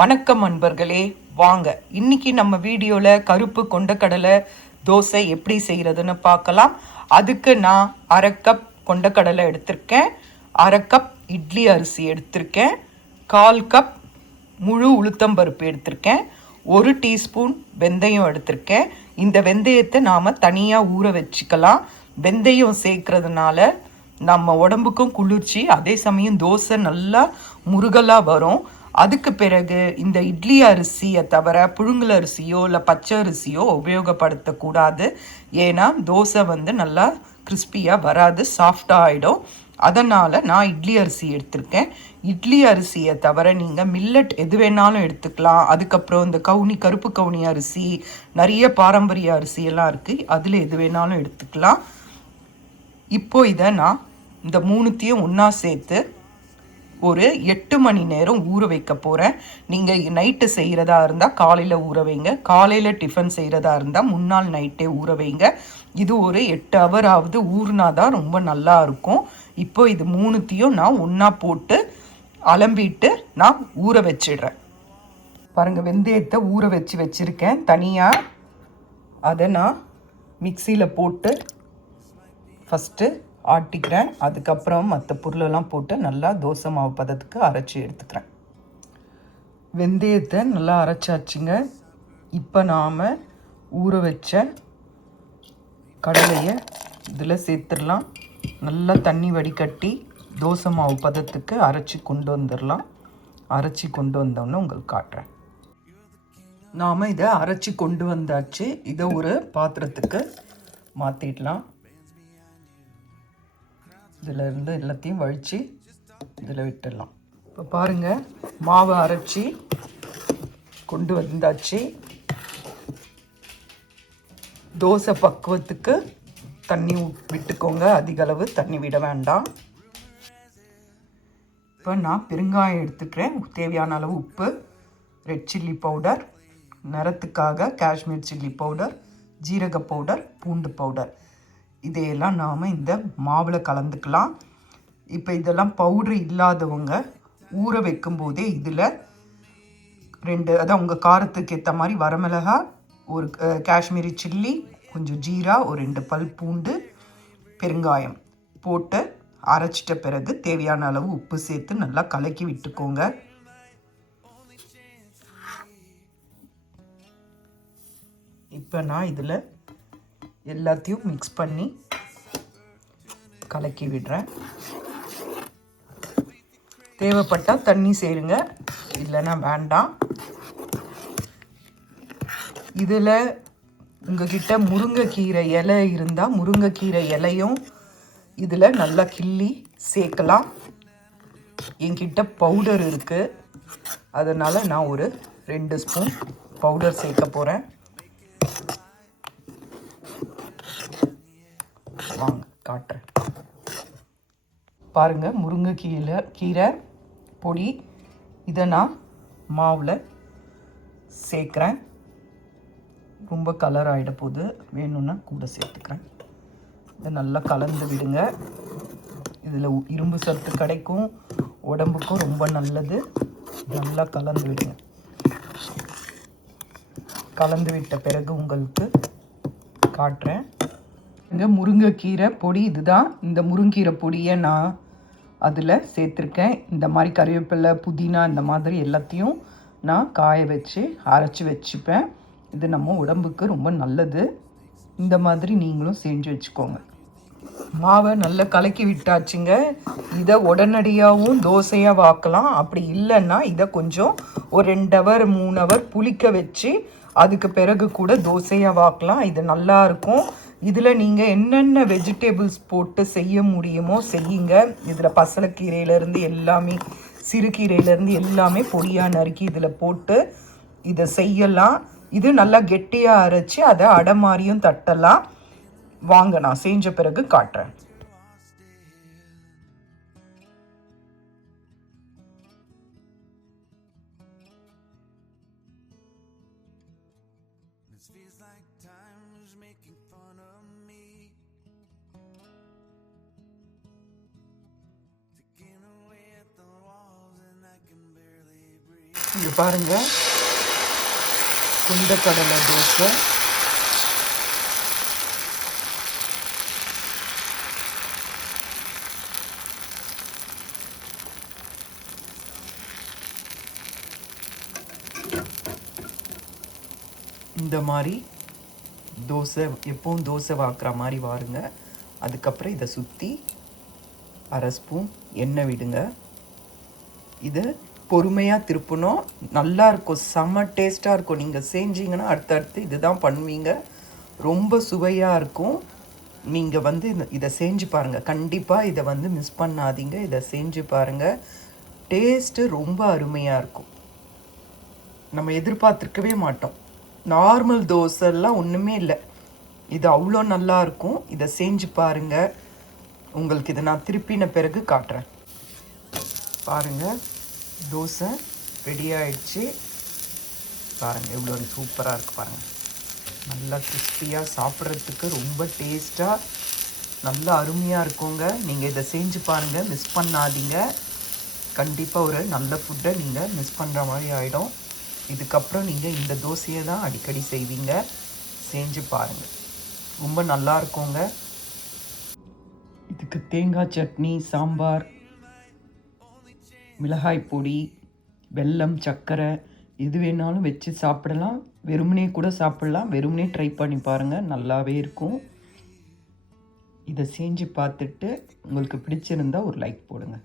வணக்கம் அன்பர்களே, வாங்க இன்னைக்கு நம்ம வீடியோவில் கருப்பு கொண்டக்கடலை தோசை எப்படி செய்கிறதுன்னு பார்க்கலாம். அதுக்கு நான் அரை கப் கொண்டக்கடலை எடுத்திருக்கேன், அரை கப் இட்லி அரிசி எடுத்திருக்கேன், 1/4 கப் முழு உளுத்தம்பருப்பு எடுத்திருக்கேன், 1 டீஸ்பூன் வெந்தயம் எடுத்திருக்கேன். இந்த வெந்தயத்தை நாம் தனியாக ஊற வச்சுக்கலாம். வெந்தயம் சேர்க்கறதுனால நம்ம உடம்புக்கும் குளிர்ச்சி, அதே சமயம் தோசை நல்லா முருகலாக வரும். அதுக்கு பிறகு இந்த இட்லி அரிசியை தவிர புழுங்கல் அரிசியோ இல்லை பச்சை அரிசியோ உபயோகப்படுத்தக்கூடாது. ஏன்னா தோசை நல்லா கிறிஸ்பியாக வராது, சாஃப்டாக ஆகிடும். அதனால் நான் இட்லி அரிசி எடுத்திருக்கேன். இட்லி அரிசியை தவிர நீங்கள் மில்லட் எது வேணாலும் எடுத்துக்கலாம். அதுக்கப்புறம் இந்த கருப்பு கவுனி அரிசி, நிறைய பாரம்பரிய அரிசியெல்லாம் இருக்குது, அதில் எது வேணாலும் எடுத்துக்கலாம். இப்போது இதை நான் இந்த மூணுத்தையும் ஒன்றா சேர்த்து ஒரு 8 மணி நேரம் ஊற வைக்க போகிறேன். நீங்கள் நைட்டு செய்கிறதா இருந்தால் காலையில் ஊற வைங்க, காலையில் டிஃபன் செய்கிறதா இருந்தால் முன்னாள் நைட்டே ஊற வைங்க. இது ஒரு 8 ஹவராவது ஊறினா தான் ரொம்ப நல்லா இருக்கும். இப்போ இது மூணுத்தையும் நான் ஒன்றா போட்டு அலம்பிட்டு நான் ஊற வச்சிடுறேன். பாருங்கள், வெந்தயத்தை ஊற வச்சுருக்கேன் தனியாக. அதை நான் மிக்சியில் போட்டு ஃபஸ்ட்டு ஆட்டிக்கிறேன். அதுக்கப்புறம் மற்ற பொருளெல்லாம் போட்டு நல்லா தோசை மாவு பதத்துக்கு அரைச்சி எடுத்துக்கிறேன். வெந்தயத்தை நல்லா அரைச்சாச்சுங்க. இப்போ நாம் ஊற வச்ச கடலையை இதில் சேர்த்துடலாம். நல்லா தண்ணி வடிகட்டி தோசை மாவு பதத்துக்கு அரைச்சி கொண்டு வந்துடலாம். அரைச்சி கொண்டு வந்தோன்னே உங்களுக்கு காட்டுறேன். நாம் இதை அரைச்சி கொண்டு வந்தாச்சு. இதை ஒரு பாத்திரத்துக்கு மாற்றிடலாம். இதில் இருந்து எல்லாத்தையும் வழித்து இதில் விட்டுடலாம். இப்போ பாருங்கள், மாவை அரைச்சி கொண்டு வந்தாச்சு. தோசை பக்குவத்துக்கு தண்ணி விட்டுக்கோங்க, அதிக அளவு தண்ணி விட வேண்டாம். இப்போ நான் பெருங்காயம் எடுத்துக்கிறேன், தேவையான அளவு உப்பு, ரெட் சில்லி பவுடர், நிறத்துக்காக காஷ்மீர் சில்லி பவுடர், ஜீரக பவுடர், பூண்டு பவுடர், இதையெல்லாம் நாம் இந்த மாவில் கலந்துக்கலாம். இப்போ இதெல்லாம் பவுட்ரு இல்லாதவங்க ஊற வைக்கும்போதே இதில் 2, அதான் உங்கள் காரத்துக்கு ஏற்ற மாதிரி வரமிளகா, ஒரு காஷ்மீரி சில்லி, கொஞ்சம் ஜீரா, ஒரு 2 பல் பூண்டு, பெருங்காயம் போட்டு அரைச்சிட்ட பிறகு தேவையான அளவு உப்பு சேர்த்து நல்லா கலக்கி விட்டுக்கோங்க. இப்போ நான் இதில் எல்லாத்தையும் மிக்ஸ் பண்ணி கலக்கி விடுறேன். தேவைப்பட்டால் தண்ணி சேருங்க, இல்லைன்னா வேண்டாம். இதில் உங்ககிட்ட முருங்கைக்கீரை இலை இருந்தால் முருங்கைக்கீரை இலையும் இதில் நல்லா கிள்ளி சேர்க்கலாம். என்கிட்ட பவுடர் இருக்குது, அதனால் நான் ஒரு 2 ஸ்பூன் பவுடர் சேர்க்க போகிறேன். வாங்க காட்டுறேன். பாருங்கள், முருங்கைக்கீரை பொடி இதை நான் மாவில் சேர்க்குறேன். ரொம்ப கலர் ஆகிட போது, வேணும்னா கூட சேர்த்துக்கிறேன். இதை நல்லா கலந்து விடுங்க. இதில் இரும்பு சத்து கிடைக்கும், உடம்புக்கும் ரொம்ப நல்லது. நல்லா கலந்து விடுங்க. கலந்து விட்ட பிறகு உங்களுக்கு காட்டுறேன். இங்கே முருங்கைக்கீரை பொடி இதுதான். இந்த முருங்கீரை பொடியை நான் அதில் சேர்த்துருக்கேன். இந்த மாதிரி கறிவேப்பிலை, புதினா, இந்த மாதிரி எல்லாத்தையும் நான் காய வச்சு அரைச்சி வச்சுப்பேன். இது நம்ம உடம்புக்கு ரொம்ப நல்லது. இந்த மாதிரி நீங்களும் செஞ்சு வச்சுக்கோங்க. மாவை நல்லா கலக்கி விட்டாச்சுங்க. இதை உடனடியாகவும் தோசையாக வாக்கலாம். அப்படி இல்லைன்னா இதை கொஞ்சம் ஒரு 2 ஹவர் 3 ஹவர் புளிக்க வச்சு அதுக்கு பிறகு கூட தோசையாக வாக்கலாம். இது நல்லாயிருக்கும். இதில் நீங்கள் என்னென்ன வெஜிடபிள்ஸ் போட்டு செய்ய முடியுமோ செய்யுங்க. இதில் பசலைக்கீரையிலேருந்து எல்லாமே, சிறுகீரையிலேருந்து எல்லாமே பொடியாக நறுக்கி இதில் போட்டு இதை செய்யலாம். இது நல்லா கெட்டியாக அரைச்சி அதை அடை மாதிரியும் தட்டலாம். வாங்க நான் செஞ்ச பிறகு காட்டுறேன். இது பாருங்கள், கொண்டக்கடலை தோசை. இந்த மாதிரி தோசை எப்பவும் தோசை வாக்குற மாதிரி வாருங்க. அதுக்கப்புறம் இதை சுற்றி அரை ஸ்பூன் எண்ணெய் விடுங்க. இது பொறுமையாக திருப்பணும். நல்லா இருக்கும், செம்ம டேஸ்ட்டாக இருக்கும். நீங்கள் செஞ்சீங்கன்னா அடுத்தடுத்து இதுதான் பண்ணுவீங்க. ரொம்ப சுவையாக இருக்கும். நீங்கள் வந்து இதை செஞ்சு பாருங்கள். கண்டிப்பாக இதை வந்து மிஸ் பண்ணாதீங்க. இதை செஞ்சு பாருங்கள். டேஸ்ட்டு ரொம்ப அருமையாக இருக்கும். நம்ம எதிர்பார்த்துருக்கவே மாட்டோம். நார்மல் தோசைலாம் ஒன்றுமே இல்லை, இது அவ்வளோ நல்லா இருக்கும். இதை செஞ்சு பாருங்கள். உங்களுக்கு இதை நான் திருப்பின பிறகு காட்டுறேன். பாருங்கள், தோசை ரெடி ஆகிடுச்சு. பாருங்கள் எவ்வளோ சூப்பராக இருக்குது பாருங்கள். நல்லா கிறிஸ்பியாக, சாப்பிட்றதுக்கு ரொம்ப டேஸ்ட்டாக, நல்லா அருமையாக இருக்குங்க. நீங்கள் இதை செஞ்சு பாருங்கள், மிஸ் பண்ணாதீங்க. கண்டிப்பாக ஒரு நல்ல ஃபுட்டை நீங்கள் மிஸ் பண்ணுற மாதிரி ஆகிடும். இதுக்கப்புறம் நீங்கள் இந்த தோசையை தான் அடிக்கடி செய்வீங்க. செஞ்சு பாருங்கள், ரொம்ப நல்லா இருக்குங்க. இதுக்கு தேங்காய் சட்னி, சாம்பார், மிளகாய் பொடி, வெல்லம், சர்க்கரை எது வேணாலும் வச்சு சாப்பிடலாம். வெறுமனே கூட சாப்பிடலாம். வெறுமனே ட்ரை பண்ணி பாருங்கள், நல்லாவே இருக்கும். இதை செஞ்சு பார்த்துட்டு உங்களுக்கு பிடிச்சிருந்தா ஒரு லைக் போடுங்க.